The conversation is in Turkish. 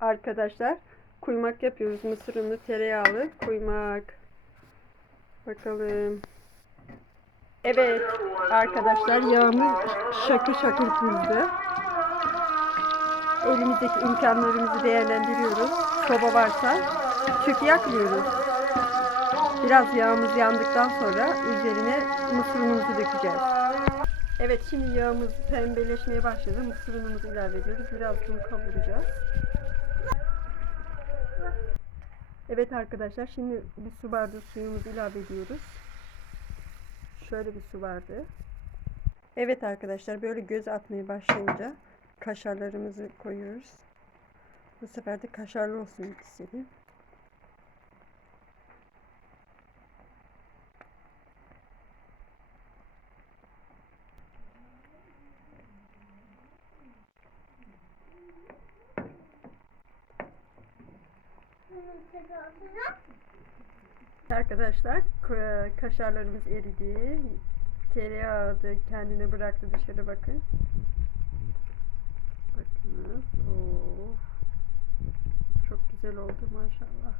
Arkadaşlar kuymak yapıyoruz. Mısır unlu tereyağlı kuymak. Bakalım. Evet arkadaşlar yağımız şakır şakır kızdı. Elimizdeki imkanlarımızı değerlendiriyoruz. Soba varsa tüp yakmıyoruz. Biraz yağımız yandıktan sonra üzerine mısır unumuzu dökeceğiz. Evet şimdi yağımız pembeleşmeye başladı. Mısır unumuzu ilave ediyoruz. Biraz bunu kavuracağız. Evet arkadaşlar şimdi bir su bardağı suyumuzu ilave ediyoruz. Şöyle bir su bardağı. Evet arkadaşlar böyle göz atmaya başlayınca kaşarlarımızı koyuyoruz. Bu sefer de kaşarlı olsun istedim. Arkadaşlar ka- kaşarlarımız eridi. Tereyağı da kendini bıraktı dışarı bakın. Bakınız. Oo. Çok güzel oldu maşallah.